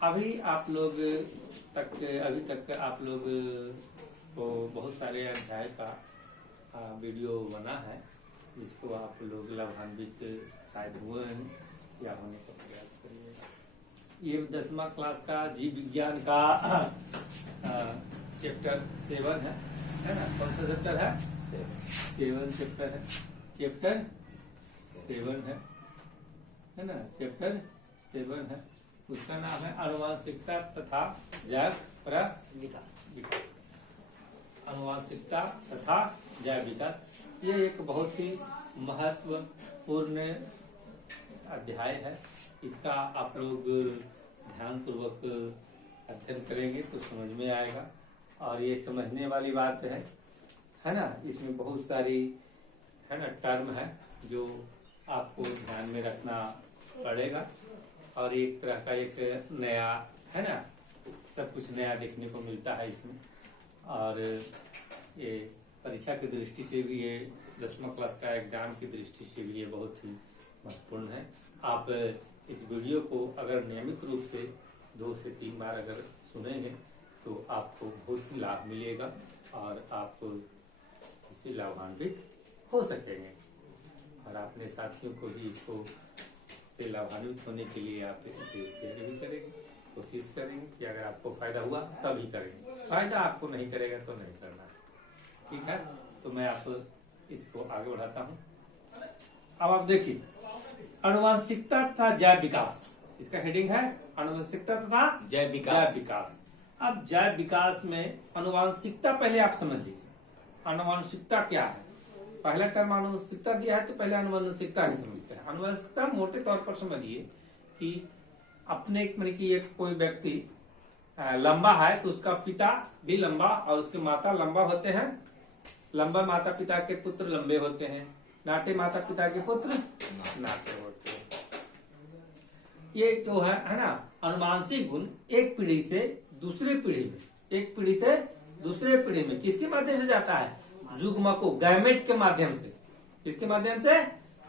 अभी तक आप लोग को बहुत सारे अध्याय का वीडियो बना है, जिसको आप लोग लाभान्वित शायद हुए हैं या होने का प्रयास करिएगा। ये 10वीं क्लास का जीव विज्ञान का चैप्टर 7 है ना। कौन सा चैप्टर है? 7 चैप्टर है। चैप्टर 7 है ना। चैप्टर 7 है। उसका नाम है आनुवंशिकता तथा जैव विकास। आनुवंशिकता तथा जैव विकास ये एक बहुत ही महत्वपूर्ण अध्याय है। इसका आप लोग ध्यान पूर्वक अध्ययन करेंगे तो समझ में आएगा, और ये समझने वाली बात है ना। इसमें बहुत सारी है ना टर्म है जो आपको ध्यान में रखना पड़ेगा, और एक तरह का एक नया है ना, सब कुछ नया देखने को मिलता है इसमें। और ये परीक्षा की दृष्टि से भी, ये 10वीं क्लास का एग्जाम की दृष्टि से भी ये बहुत ही महत्वपूर्ण है। आप इस वीडियो को अगर नियमित रूप से 2 से 3 बार अगर सुनेंगे तो आपको बहुत ही लाभ मिलेगा और आप इससे लाभान्वित हो सकेंगे। और अपने साथियों को भी इसको से लाभान्वित होने के लिए आप इसे शेयर भी करेंगे, कोशिश करेंगे कि अगर आपको फायदा हुआ तभी करेंगे, फायदा आपको नहीं करेगा तो नहीं करना। ठीक है, तो मैं आपको इसको आगे बढ़ाता हूँ। अब आप देखिए, आनुवंशिकता तथा जैव विकास, इसका हेडिंग है आनुवंशिकता तथा जैव विकास। अब जैव विकास में आनुवंशिकता पहले आप समझ लीजिए, आनुवंशिकता क्या है। पहला टर्म आनुवंशिकता दिया है तो पहले आनुवंशिकता ही समझते हैं। आनुवंशिकता मोटे तौर पर समझिए कि अपने एक कोई व्यक्ति लंबा है तो उसका पिता भी लंबा और उसके माता लंबा होते हैं। लंबा माता पिता के पुत्र लंबे होते हैं, नाटे माता पिता के पुत्र नाटे होते हैं। ये जो है ना, अनुवांशिक गुण एक पीढ़ी से दूसरी पीढ़ी में, एक पीढ़ी से दूसरे पीढ़ी में किसके माध्यम से जाता है? युग्मकों, गैमेट के माध्यम से। किसके माध्यम से?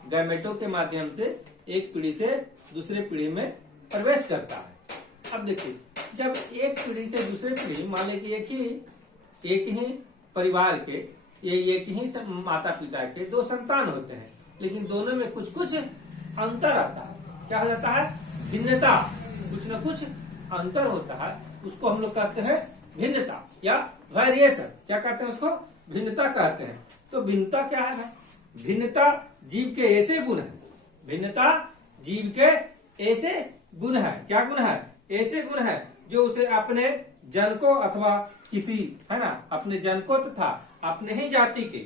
गैमेटों के माध्यम से एक पीढ़ी से दूसरे पीढ़ी में प्रवेश करता है। अब देखिए, जब एक पीढ़ी से दूसरे पीढ़ी, मान लें कि एक ही परिवार के, ये एक ही माता पिता के 2 संतान होते हैं, लेकिन दोनों में कुछ कुछ अंतर आता है। क्या हो जाता है? भिन्नता, कुछ न कुछ अंतर होता है। उसको हम लोग कहते हैं भिन्नता या वेरिएशन। क्या कहते हैं उसको? भिन्नता कहते हैं। तो भिन्नता क्या है? भिन्नता जीव के ऐसे गुण है, भिन्नता जीव के ऐसे गुण है। क्या गुण है? ऐसे गुण है जो उसे अपने जनकों अथवा किसी है ना, अपने जनकों तथा अपने ही जाति के,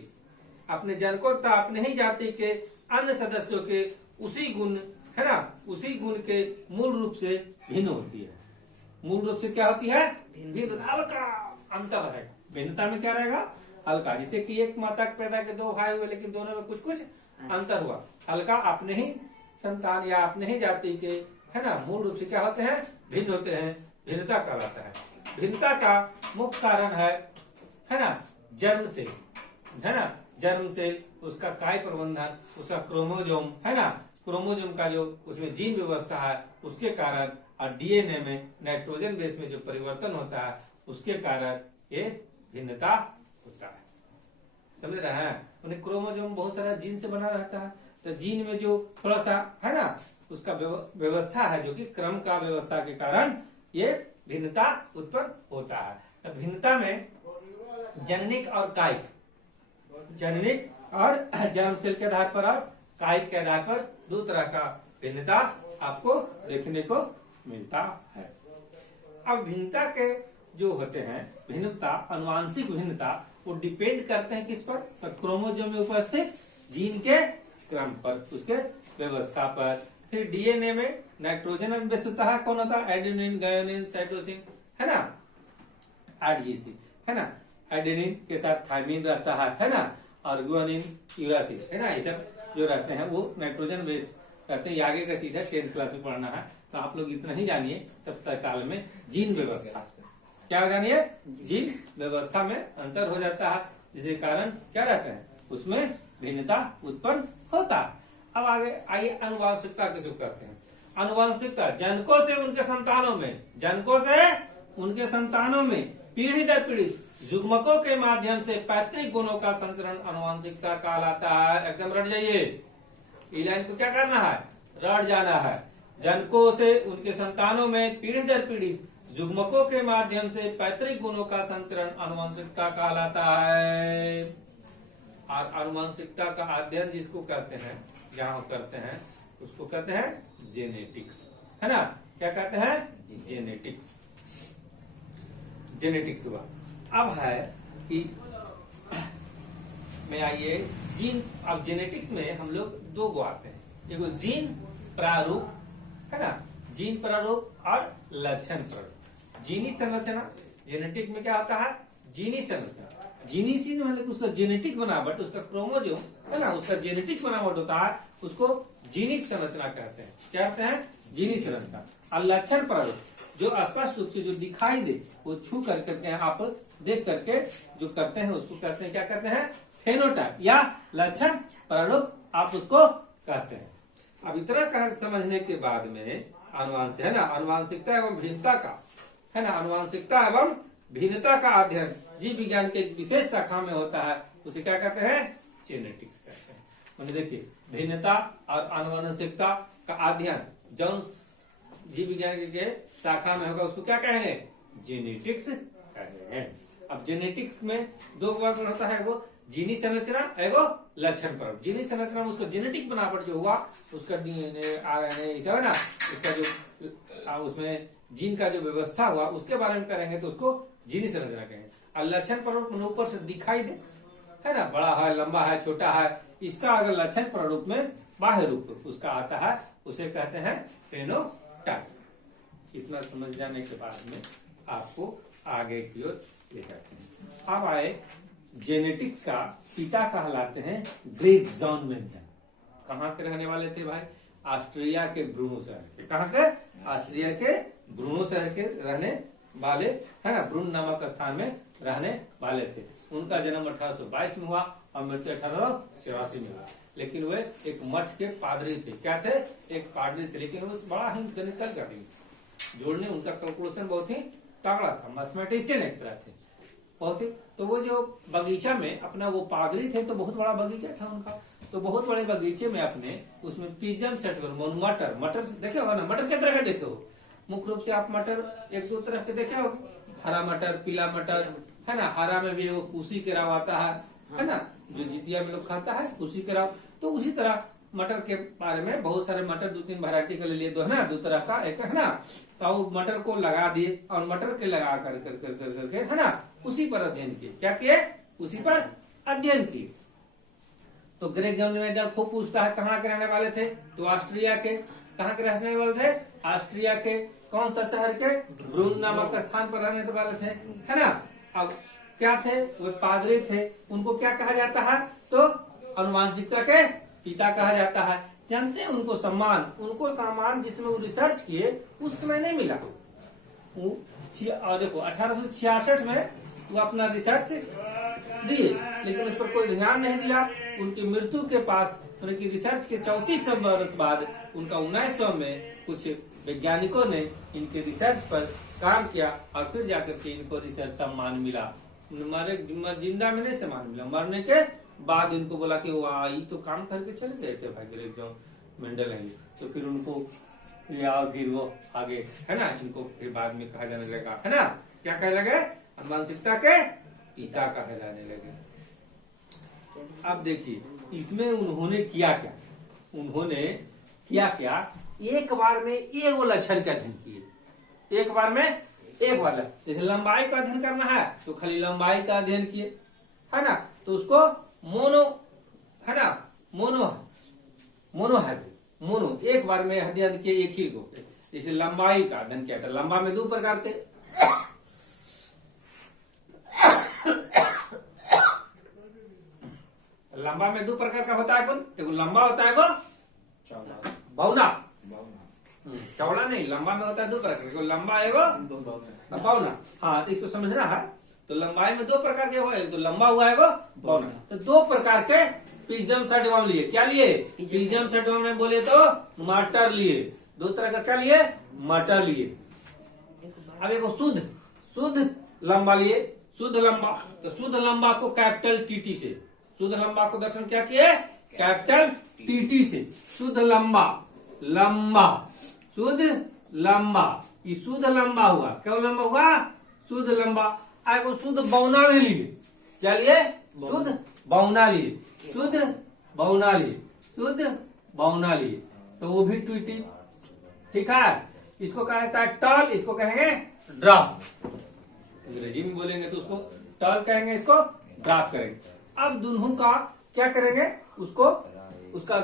अपने जनकों तथा अपने ही जाति के अन्य सदस्यों के उसी गुण है ना, उसी गुण के मूल रूप से भिन्न होती है। मूल रूप से क्या होती है? भिन्न, हल्का अंतर है। भिन्नता में क्या रहेगा? हल्का। जैसे कि एक माता के पैदा के 2 भाई हुए, लेकिन दोनों में कुछ कुछ अंतर हुआ। हल्का अपने ही संतान या अपने ही जाति के है ना, मूल रूप से क्या होते हैं? भिन्न होते हैं। भिन्नता कहलाता है। भिन्नता का मुख्य कारण है ना, जन्म से, है ना, जन्म से उसका काय प्रबंधन, उसका क्रोमोजोम है ना, क्रोमोजोम का जो उसमें जीन व्यवस्था है उसके कारण, और डीएनए में नाइट्रोजन बेस में जो परिवर्तन होता है उसके कारण ये भिन्नता होता है। समझ रहे हैं? उन्हें क्रोमोजोम बहुत सारा जीन से बना रहता है, तो जीन में जो थोड़ा सा है ना उसका व्यवस्था है, जो कि क्रम का व्यवस्था के कारण ये भिन्नता उत्पन्न होता है। तो भिन्नता में जननिक और कायिक, जननिक और जर्म सेल के आधार पर और कायिक के आधार पर 2 तरह का भिन्नता आपको देखने को मिलता है। अब भिन्नता के जो होते हैं, भिन्नता, अनुवांशिक भिन्नता, वो डिपेंड करते हैं किस पर? तो क्रोमोजोम में उपस्थित जीन के क्रम पर, उसके व्यवस्था पर। फिर डीएनए में नाइट्रोजन बेस होता है। कौन होता है? एडेनिन, गायोनिन, साइटोसिन है ना, आरजीसी है ना। एडेनिन के साथ थायमिन रहता है ना, और गुआनिन, यूरासिल है ना, ये सब जो रहते हैं वो नाइट्रोजन बेस रहते हैं। ये आगे का चीज है, 10th क्लास में पढ़ना है, तो आप लोग इतना ही जानिए। तब तक काल में जीन व्यवस्था, क्या जानिए? जीन व्यवस्था में अंतर हो जाता है, जिसके कारण क्या रहता है? उसमें भिन्नता उत्पन्न होता है। अब आगे आइए, अनुवांशिकता किसको कहते हैं? अनुवांशिकता जनकों से उनके संतानों में, जनकों से उनके संतानों में पीढ़ी दर पीढ़ी युग्मकों के माध्यम से पैतृक गुणों का संचरण अनुवांशिकता कहलाता है। एकदम रट जाइए, ये लाइन को क्या करना है, रट जाना है। जनकों से उनके संतानों में पीढ़ी दर पीढ़ी युग्मकों के माध्यम से पैतृक गुणों का संचरण अनुवांशिकता कहलाता है। और अनुवांशिकता का अध्ययन जिसको कहते हैं, जहाँ करते हैं उसको कहते हैं जेनेटिक्स, है ना। क्या कहते हैं, जेनेटिक्स। जेनेटिक्स हुआ। अब है कि में आइए जीन। अब जेनेटिक्स में हम लोग दो गो आते हैं, एगो जीन प्रारूप, है ना, जीन प्रारूप और लक्षण प्रारूप। जीनी संरचना जेनेटिक में क्या होता है, जीनी संरचना। जीनी सी मतलब उसका जेनेटिक बनावट, उसका क्रोमोजोम है ना, उसका जेनेटिक बनावट होता है, उसको जीनिक संरचना कहते हैं। क्या कहते हैं, जीनी संरचना। और लक्षण प्रारूप जो स्पष्ट रूप से जो दिखाई दे, वो छू करके आप देख करके जो करते हैं उसको कहते हैं, क्या कहते हैं, फेनोटाइप या लक्षण प्रारूप आप उसको कहते हैं। अब इतना कह समझने के बाद में अनुवांशिक, है ना, अनुवांशिकता एवं भिन्नता का, है ना, अनुवांशिकता एवं भिन्नता का अध्ययन जीव विज्ञान के एक विशेष शाखा में होता है, उसे क्या कहते हैं, जेनेटिक्स कहते हैं। मैंने देखिए भिन्नता और अनुवांशिकता का अध्ययन जो जीव विज्ञान के शाखा में होगा उसको क्या कहेंगे, जेनेटिक्स कहेंगे। अब जेनेटिक्स में दो वर्ग होता है, वो जीनी संरचना एगो लक्षण प्रारूप। जीनी संरचना में उसका जेनेटिक बनावट जो हुआ, उसका डीएनए आरएनए है ना, उसका जो उसमें जीन का जो व्यवस्था हुआ उसके बारे में करेंगे तो उसको जीनी संरचना कहेंगे। और लक्षण प्रारूप में ऊपर से दिखाई दे, है ना, बड़ा है, लंबा है, छोटा है, इसका अगर लक्षण प्रारूप में बाह्य रूप उसका आता है, उसे कहते हैं फेनोटाइप। इतना समझ जाने के बाद में आपको आगे की ओर ले जाते हैं। अब आए जेनेटिक्स का पिता कहलाते हैं ग्रेग जॉन मेंडल। कहाँ के रहने वाले थे भाई, ऑस्ट्रिया के ब्रूनो शहर के। कहाँ के, ऑस्ट्रिया के ब्रूनो शहर के रहने वाले, है ना, ब्रून नामक स्थान में रहने वाले थे। उनका जन्म 1822 में हुआ और मृत्यु 1884 में हुआ। लेकिन वे एक मठ के पादरी थे। क्या थे, एक पादरी थे, लेकिन वो बड़ा ही गणितज्ञ, जोड़ने उनका कैलकुलेशन बहुत ही तगड़ा था, मैथमेटिशियन एक तरह थे बहुत ही। तो वो जो बगीचा में अपना, वो पादरी थे तो बहुत बड़ा बगीचा था उनका, तो बहुत बड़े बगीचे में अपने उसमें पिजम सेट मटर, मटर देखे होगा ना, मटर किस तरह के देखे हो, मुख्य रूप से आप मटर एक दो तरह के देखे होगे, हरा मटर, पीला मटर, है ना, हरा में भी वो कुशी के राव आता है ना, जो जितिया में लोग खाता है कुशी के राव। तो उसी तरह मटर के बारे में बहुत सारे मटर, दो तीन वैरायटी के लिए दो, है ना, दो तरह का एक, है ना, तो मटर को लगा दिए और मटर के लगा करके, है ना, उसी पर अध्ययन किए। क्या किए, उसी पर अध्ययन किए। तो ग्रेग जॉन मेंडल खूब पूछता है कहाँ के रहने वाले थे, तो ऑस्ट्रिया के। कहाँ के रहने वाले थे, ऑस्ट्रिया के। कौन सा शहर के, ब्रून नामक स्थान पर रहने वाले थे, है ना। अब क्या थे, वो पादरी थे। उनको क्या कहा जाता है, तो अनुवांशिकता के पिता कहा जाता है। जानते हैं उनको सम्मान जिसमें वो रिसर्च किए उस समय नहीं मिला। और देखो 1866 में वो अपना रिसर्च दिए, लेकिन उस पर कोई ध्यान नहीं दिया। उनकी मृत्यु के पास, उनकी रिसर्च के 34 वर्ष बाद, उनका 1900 में कुछ वैज्ञानिकों ने इनके रिसर्च पर काम किया और फिर जाकर के इनको रिसर्च सम्मान मिला। जिंदा में नहीं सम्मान मिला, मरने के बाद इनको बोला कि वो आई तो काम करके चले गए थे भाई ग्रेग जॉन मेंडल है। तो फिर उनको और फिर वो आगे, है ना, इनको फिर बाद में कहा जाने लगा, है ना, क्या कहने लगे, अनुवांशिकता के पिता कहे जाने लगे। अब देखिए इसमें उन्होंने किया क्या, एक बार में एक वो लक्षण का अध्ययन किए, एक बार में एक वाला। जैसे लंबाई का अध्ययन करना है तो खाली लंबाई का अध्ययन किए, है ना, तो उसको मोनो, है ना, मोनो एक बार में अध्ययन किए एक ही को। जैसे लंबाई का अध्ययन किया था, लंबा में दो प्रकार के, लंबा में दो प्रकार का होता है, कौन, एगो लंबा होता है, एगो बौना, चौड़ा नहीं, लंबा में होता है दो प्रकार, एगो लंबा, एगो बौना। हाँ, तो इसको समझना है। तो लंबाई में दो प्रकार के हुए, तो लंबा हुआ है वो बौना। तो दो प्रकार के पिजम सेटवर्म लिए। क्या लिए, पिजम सेटवर्म में बोले तो मटर लिए, दो तरह का क्या लिए, मटर लिए। अब एक शुद्ध लंबा लिए, शुद्ध लंबा। तो शुद्ध लंबा को कैपिटल टीटी से, शुद्ध लंबा को दर्शन क्या किए, कैपिटल टीटी से। शुद्ध लंबा, लंबा, शुद्ध लंबा, ये शुद्ध लंबा हुआ। क्या लंबा हुआ, शुद्ध लंबा। आगे शुद्ध बौना भी लिए, क्या लिए, शुद्ध बौना लिए, शुद्ध बौना लिए, शुद्ध बौना लिए। तो वो भी टीटी, ठीक है। इसको कहा जाता है टॉल, इसको कहेंगे ड्रॉप। अंग्रेजी में बोलेंगे तो उसको टॉल कहेंगे, इसको ड्रॉप करेंगे। अब दोनों का क्या करेंगे, उसको उसका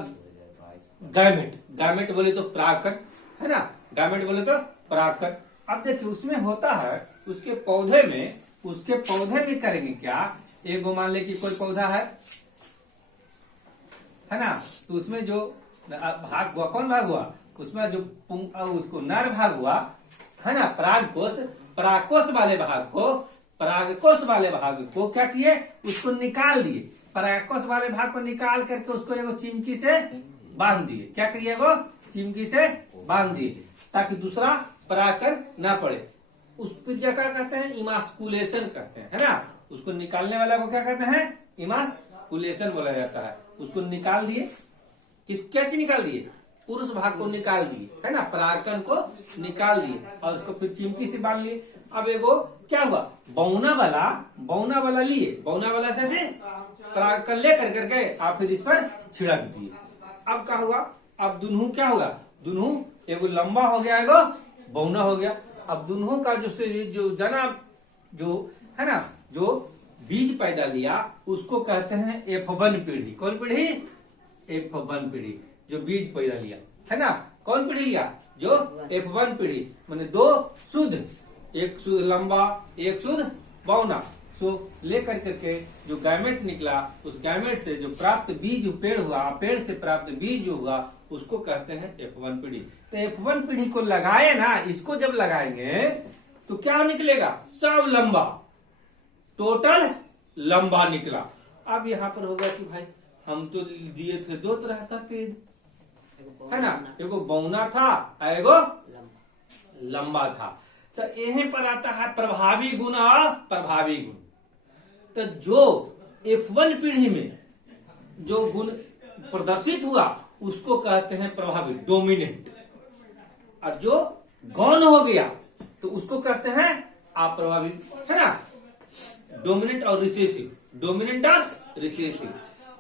गैमेट बोले तो परागकण है ना, गैमेट बोले तो परागकण। अब देखिए उसमें होता है, उसके पौधे में करेंगे क्या, एक मान ले कि कोई पौधा है ना, तो उसमें जो भाग हुआ, कौन भाग हुआ, उसमें जो उसको नर भाग हुआ है ना, परागकोश वाले भाग को क्या किए, उसको निकाल दिए। परागकोश वाले भाग को निकाल करके उसको एगो चिमकी से बांध दिए। क्या करिए, वो चिमकी से बांध दिए ताकि दूसरा परागकण ना पड़े। उस पर क्या कहते हैं, इमास्कुलेशन कहते हैं, है ना। उसको निकालने वाला को क्या कहते हैं, इमास्कुलेशन बोला जाता है। उसको निकाल दिए, क्या चीज निकाल दिए, पुरुष भाग को निकाल दिए, है ना, परागकण को निकाल दिए और उसको फिर चिमकी से बांध लिए। अब एगो क्या हुआ, बौना वाला लिए, बौना वाला से थे परागकण लेकर करके आप फिर इस पर छिड़क दिए। अब क्या हुआ, अब दोनों क्या हुआ, दोनों एगो लंबा हो गया, एगो बौना हो गया। अब दोनों का जो जना जो है ना, जो बीज पैदा लिया उसको कहते हैं F1 पीढ़ी। कौन पीढ़ी, F1 पीढ़ी, जो बीज पैदा लिया है ना। कौन पीढ़ी लिया, जो F1 पीढ़ी, माने दो शुद्ध, एक शुद्ध लंबा, एक शुद्ध बौना। सो लेकर करके जो गैमेट निकला, उस गैमेट से जो प्राप्त बीज पेड़ हुआ, पेड़ से प्राप्त बीज जो हुआ उसको कहते हैं F1 पीढ़ी। तो F1 पीढ़ी को लगाए ना, इसको जब लगाएंगे तो क्या निकलेगा, सब लंबा, टोटल लंबा निकला। अब यहाँ पर होगा कि भाई हम तो दिए थे दो तरह का पेड़, है ना, एगो बौना था, एगो लंबा था। तो यहीं पर आता है प्रभावी गुण और प्रभावी गुण। तो जो F1 पीढ़ी में जो गुण प्रदर्शित हुआ उसको कहते हैं प्रभावी, डोमिनेंट। और जो गौण हो गया तो उसको कहते हैं अप्रभावी, है ना, डोमिनेंट और रिसेसिव, डोमिनेंट और रिसेसिव।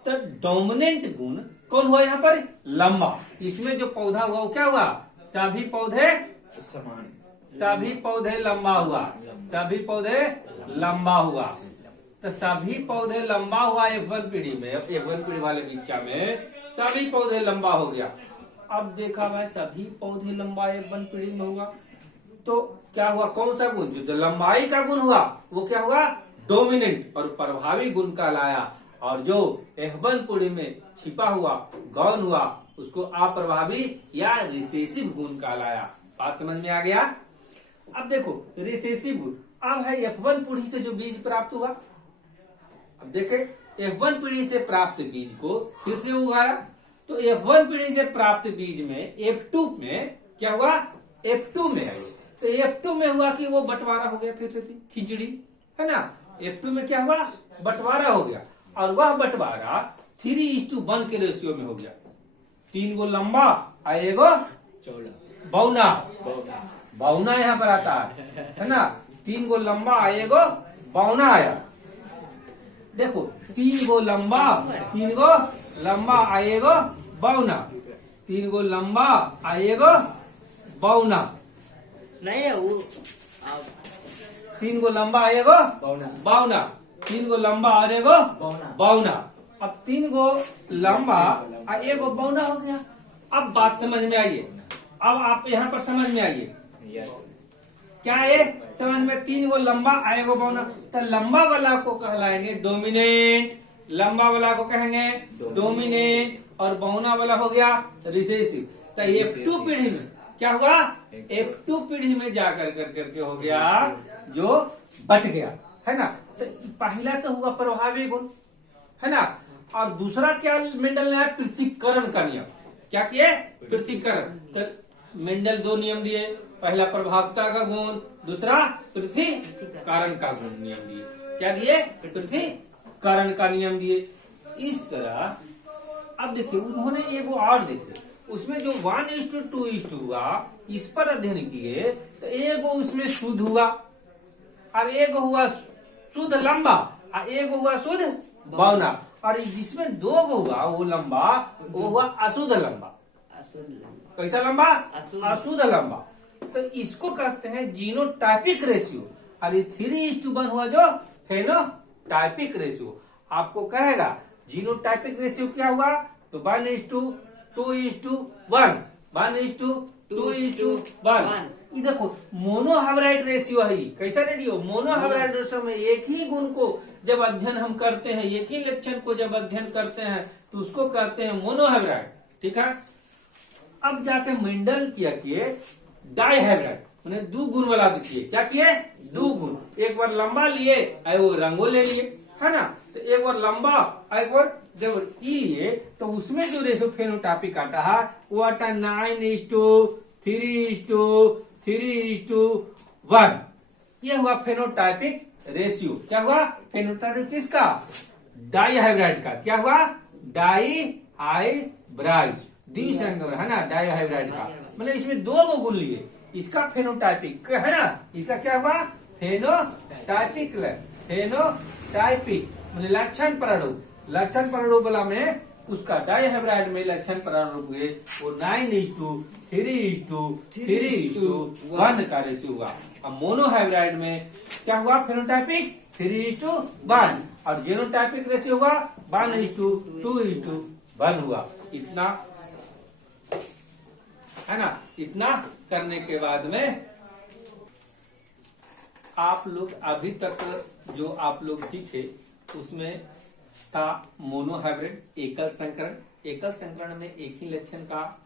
तो डोमिनेंट गुण कौन हुआ यहाँ पर, लंबा। इसमें जो पौधा हुआ वो क्या हुआ, सभी पौधे समान, सभी पौधे लंबा हुआ, सभी पौधे लंबा हुआ। तो सभी पौधे लंबा हुआ F1 पीढ़ी में, F1 पीढ़ी वाले बीचा में सभी पौधे लंबा हो गया। अब देखा भाई सभी पौधे लंबा F1 पीढ़ी में होगा तो क्या हुआ, कौन सा गुण, जो लंबाई का गुण हुआ वो क्या हुआ, डोमिनेंट और प्रभावी गुण का लाया। और जो F1 पीढ़ी में छिपा हुआ गौण हुआ उसको अप्रभावी या रिसेसिव गुण का लाया। बात समझ में आ गया। अब देखो रिसेसिव गुण, अब है F1 पीढ़ी से जो बीज प्राप्त हुआ, अब देखे F1 पीढ़ी से प्राप्त बीज को फिर से उगाया। तो F1 पीढ़ी से प्राप्त बीज में F2 में क्या हुआ, F2 में है। तो F2 में हुआ कि वो बंटवारा हो गया, फिर से खिचड़ी, है ना। F2 में क्या हुआ, बंटवारा हो गया और वह बंटवारा 3:1 के रेशियो में हो गया। 3 गो लंबा आएगो बौना, बौना यहाँ पर आता है ना। 3 गो लंबा आएगो बौना आया। देखो 3 गो लंबा, 3 गो लंबा आएगो बौना, 3 गो लंबा आएगो बौना, नहीं है वो 3 गो लंबा आएगो बौना, 3 गो लंबा आएगो बौना। अब 3 गो लंबा एगो बौना हो गया। अब बात समझ में आइए, अब आप यहाँ पर समझ में आइए क्या है, समझ में, 3 गो लंबा आएगो बौना। तो लंबा वाला को कहलाएंगे डोमिनेंट, लंबा वाला को कहेंगे डोमिनेंट और बौना वाला हो गया रिसेसिव। तो F2 पीढ़ी में क्या हुआ, F2 पीढ़ी में जाकर करके हो गया जो बट गया, है ना। तो पहला तो हुआ प्रभावी गुण, है ना। और दूसरा क्या मेंडल ने पृथक्करण का नियम, क्या किए, पृथक्करण। तो मेंडल दो नियम दिए, पहला प्रभावता का गुण, दूसरा पृथ्वी कारण का गुण नियम दिए। क्या दिए? पृथ्वी कारण का नियम दिए। इस तरह अब देखिए उन्होंने एगो और देखे, उसमें जो 1:2 हुआ इस पर अध्ययन किए, तो एगो उसमें शुद्ध हुआ और एगो हुआ शुद्ध लंबा और एगो हुआ शुद्ध बौना, और जिसमें दो गो हुआ वो लंबा वो हुआ अशुद्ध लंबा। कैसा लंबा? अशुद्ध लंबा। तो इसको कहते हैं जीनोटाइपिक रेशियो, और ये 3:1 हुआ जो फेनोटाइपिक रेशियो। आपको कहेगा जीनोटाइपिक रेशियो क्या हुआ, तो 1:2:1, 1:2:1। ये देखो मोनोहाइब्रिड रेशियो है। कैसा रेडियो? मोनोहाइब्रिड रेशियो में एक ही गुण को जब अध्ययन हम करते हैं, एक ही लक्षण को जब अध्ययन करते हैं तो उसको कहते हैं मोनोहाइब्रिड। ठीक है। अब जाके मेंडल किया किए डाइहाइब्रिड, मैंने दो गुण वाला दिखिए। क्या किए? दो गुण, एक बार लंबा लिए और वो रंगो ले लिए, है ना। तो एक बार लंबा और एक बार जब ई लिए तो उसमें जो रेशियो फेनोटाइपिक आता है वो आता 9:3:3:1। ये हुआ फेनोटाइपिक रेशियो। क्या हुआ? फेनोटाइपिक किसका? डाइहाइब्रिड का। क्या हुआ? डाइहाइब्रिड, द्विसंकर, है ना, डाइहाइब्रिड का। मतलब इसमें दो गुण लिए, इसका फेनोटाइपिक है ना, इसका क्या हुआ? फेनोटाइपिक। फेनोटाइपिक मतलब लक्षण प्रारूप, लक्षण प्रारूप वाला में उसका डाइहाइब्रिड में लक्षण प्रारूप हुए वो 9:3:3:1 का रेशियो हुआ। अब मोनोहाइब्रिड में क्या हुआ? फेनोटाइपिक 3:1, और जीनोटाइपिक रेशियो हुआ 1:2:1 हुआ। इतना है ना। इतना करने के बाद में आप लोग अभी तक जो आप लोग सीखे उसमें था मोनोहाइब्रिड, एकल संकरण। एकल संकरण में एक ही लक्षण का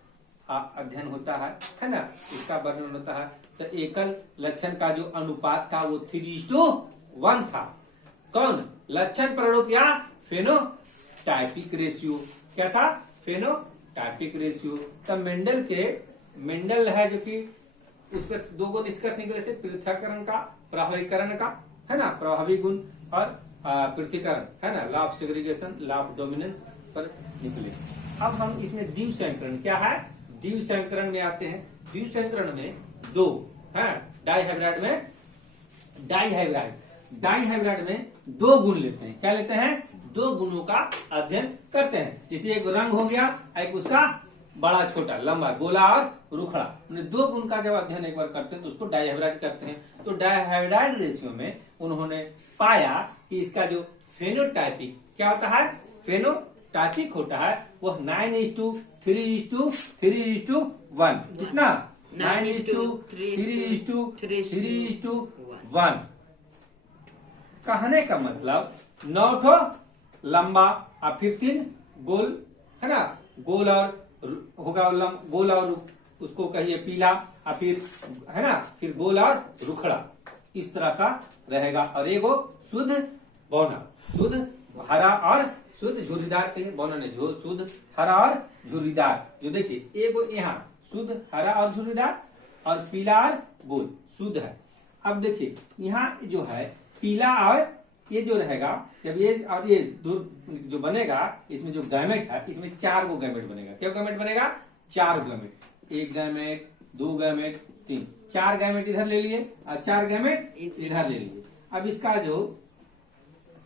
अध्ययन होता है ना, इसका वर्णन होता है। तो एकल लक्षण का जो अनुपात था वो 3:1 था। कौन? लक्षण प्रारूप या फेनोटाइपिक रेशियो। क्या था? Phenotypic ratio. तब मेंडल है जो कि उस पर दो गुण निष्कर्ष निकले थे, पृथक्करण का, प्रभावीकरण का, है ना, प्रभावी गुण और पृथक्करण, है ना, law of segregation, law of dominance पर निकले। अब हम इसमें द्विसंकरण, क्या है? द्विसंकरण में आते हैं। द्विसंकरण में दो है, डाइहाइब्रिड में दो गुण लेते हैं। क्या लेते हैं? दो गुणों का अध्ययन करते हैं। जैसे एक रंग हो गया, एक उसका बड़ा छोटा लंबा, गोला और रुखड़ा। दो गुण का जब अध्ययन एक बार करते हैं तो उसको डाइहाइब्रिड करते हैं। तो डाइहाइब्रिड रेशियो में उन्होंने पाया कि इसका जो फेनोटाइपिक क्या होता है? फेनोटाइपिक होता है वो 9:3:3:1। कितना? 9:3:3:1। कहने का मतलब 9 ठो लंबा और फिर 3 गोल, है ना, गोल और होगा गोल और उसको कहिए पीला, और फिर है ना, फिर गोल और रुखड़ा, इस तरह का रहेगा। और एगो शुद्ध बौना, शुद्ध हरा और शुद्ध झुर्रीदार, कहिए बौना नहीं, शुद्ध हरा और झुर्रीदार। जो देखिए एगो यहाँ शुद्ध हरा और झुर्रीदार और पीला और गोल शुद्ध है। अब देखिए यहाँ जो है पीला और ये जो रहेगा, जब ये और ये जो बनेगा, इसमें जो गैमेट है, इसमें 4 गो गैमेट बनेगा। क्या गैमेट बनेगा? 4 गैमेट, 1 गैमेट, 2 गैमेट, 3, 4 गैमेट इधर ले लिए और 4 गैमेट इधर ले लिए। अब इसका जो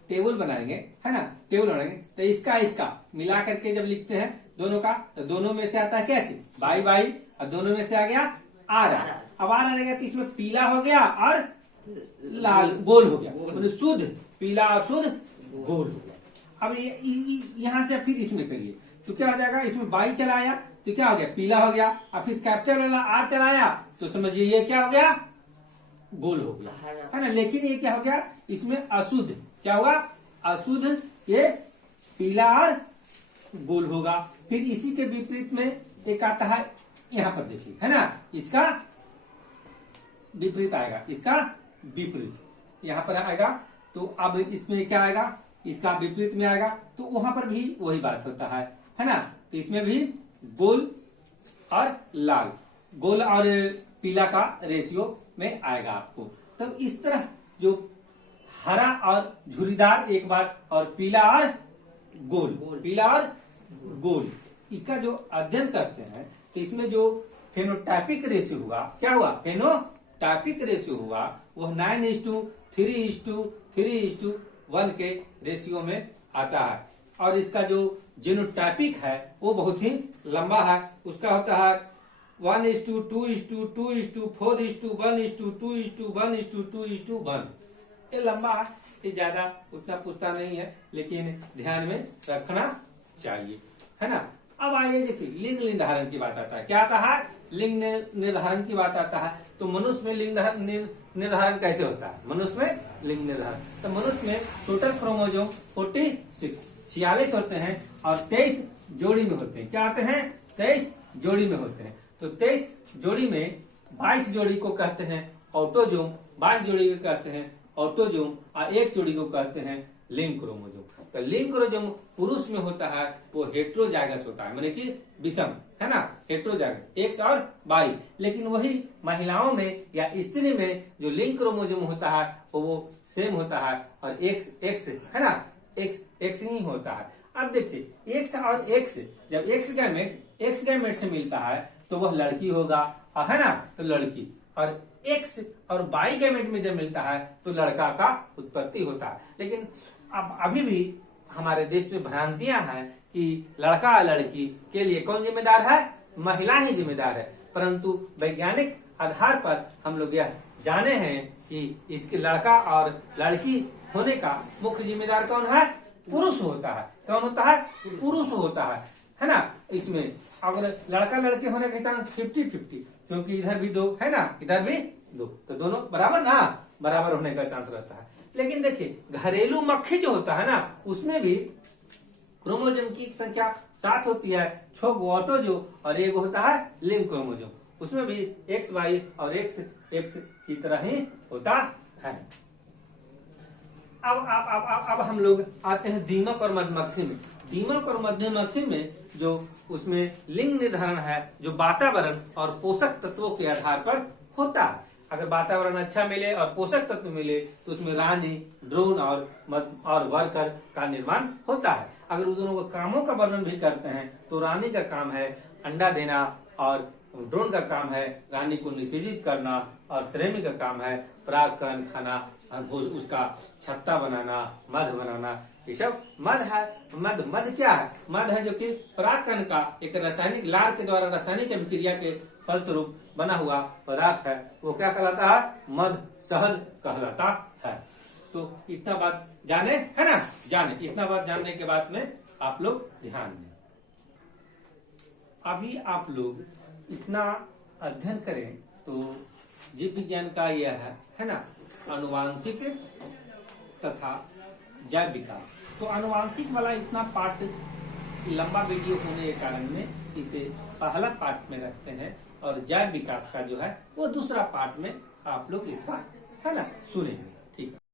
टेबल बनाएंगे, है ना, टेबल बनाएंगे तो इसका मिला करके जब लिखते हैं दोनों का, तो दोनों में से आता है क्या चीज? बाई, और दोनों में से आ गया आर। अब आर आएगा तो इसमें पीला हो गया और लाल गोल हो गया, मतलब शुद्ध पीला और शुद्ध गोल हो गया। अब यहाँ से फिर इसमें करिए तो क्या हो जाएगा? इसमें बाई चलाया तो क्या हो गया? पीला हो गया, और फिर कैपिटल वाला आर चलाया तो समझिए ये क्या हो गया? गोल हो गया, है ना। लेकिन ये क्या हो गया? इसमें अशुद्ध, क्या हुआ? अशुद्ध, ये पीला और गोल होगा। फिर इसी के विपरीत में एक आता है, यहाँ पर देखिए, है ना, इसका विपरीत आएगा, इसका विपरीत यहाँ पर आएगा। तो अब इसमें क्या आएगा? इसका विपरीत में आएगा, तो वहां पर भी वही बात होता है ना। तो इसमें भी गोल और लाल, गोल और पीला का रेशियो में आएगा आपको। तो इस तरह जो हरा और झुर्रीदार एक बार, और पीला और गोल, पीला और गोल, इसका जो अध्ययन करते हैं तो इसमें जो फेनोटाइपिक रेशियो हुआ, क्या हुआ, फेनोटाइपिक रेशियो हुआ, वह 9:3:3:1 के रेशियो में आता है। और इसका जो जीनोटाइपिक है वो बहुत ही लंबा है, उसका होता है 1:2:2:4:1:2:1:2:1:1। ये लंबा है, ये ज्यादा उतना पूछता नहीं है, लेकिन ध्यान में रखना चाहिए, है ना। अब आइए देखिए लिंग निर्धारण की बात आता है। क्या आता है, लिंग निर्धारण की बात आता है। तो मनुष्य में लिंग निर्धारण कैसे होता है, मनुष्य में लिंग निर्धारण, तो मनुष्य में टोटल क्रोमोसोम 46 होते हैं और 23 जोड़ी में होते हैं। क्या आते हैं, 23 जोड़ी में होते हैं। तो 23 जोड़ी में 22 जोड़ी को कहते हैं ऑटोजोम, 22 जोड़ी को कहते हैं ऑटोजोम, और 1 जोड़ी को कहते हैं लिंग क्रोमोसोम। तो लिंग क्रोमोसोम पुरुष में होता है वो हेट्रोजाइगस होता है, माने कि विषम, है ना, हेट्रोजाइगस, एक्स और वाई। लेकिन वही महिलाओं में या स्त्री में जो लिंग क्रोमोसोम होता है वो सेम होता है, और एक्स है ना, एक्स ही होता है। अब देखिए एक्स और एक्स, जब एक्स गैमेट से मिलता है तो वह लड़की होगा, है ना, तो लड़की। और एक्स और वाई गैमेट में जब मिलता है तो लड़का का उत्पत्ति होता है। लेकिन अब अभी भी हमारे देश में भ्रांतियां हैं कि लड़का और लड़की के लिए कौन जिम्मेदार है, महिला ही जिम्मेदार है। परंतु वैज्ञानिक आधार पर हम लोग यह जाने हैं कि इसके लड़का और लड़की होने का मुख्य जिम्मेदार कौन है, पुरुष होता है। कौन होता है, पुरुष होता है ना। इसमें अगर लड़का लड़की होने के चांस 50-50, क्योंकि इधर भी 2 है ना, इधर भी 2, तो दोनों बराबर ना, बराबर होने का चांस रहता है। लेकिन देखिए घरेलू मक्खी जो होता है ना, उसमें भी क्रोमोसोम की संख्या 7 होती है, 6 ऑटोजोम और 1 होता है लिंग क्रोमोसोम। उसमें भी एक्स वाई और एक्स की तरह ही होता है। अब हम लोग आते हैं दीमक और मधुमक्खी में। दीमक और मधुमक्खी में जो उसमें लिंग निर्धारण है जो वातावरण और पोषक तत्वों के आधार पर होता है। अगर वातावरण अच्छा मिले और पोषक तत्व मिले तो उसमें रानी, ड्रोन और वर्कर का निर्माण होता है। अगर उस दोनों कामों का वर्णन भी करते हैं तो रानी का काम है अंडा देना और ड्रोन का काम है रानी को निषेचित करना, और श्रेमी का काम है परागकण खाना, उसका छत्ता बनाना, मध बनाना। ये सब मध है। मध क्या है, मध है जो कि परागकण का एक रासायनिक लार के द्वारा रासायनिक अभिक्रिया के फलस्वरूप बना हुआ पदार्थ है, वो क्या कहलाता है, मध, शहद कहलाता है। तो इतना बात जाने, है ना, जाने। इतना बात जानने के बाद में आप लोग ध्यान दें। अभी आप लोग इतना अध्ययन करें तो जीव विज्ञान का यह है ना, आनुवांशिक तथा जैव विकास। तो आनुवांशिक वाला इतना पार्ट लंबा वीडियो होने के कारण में इसे पहला पार्ट में रखते हैं, और जैव विकास का जो है वो दूसरा पार्ट में आप लोग इसका, है ना, सुनेंगे।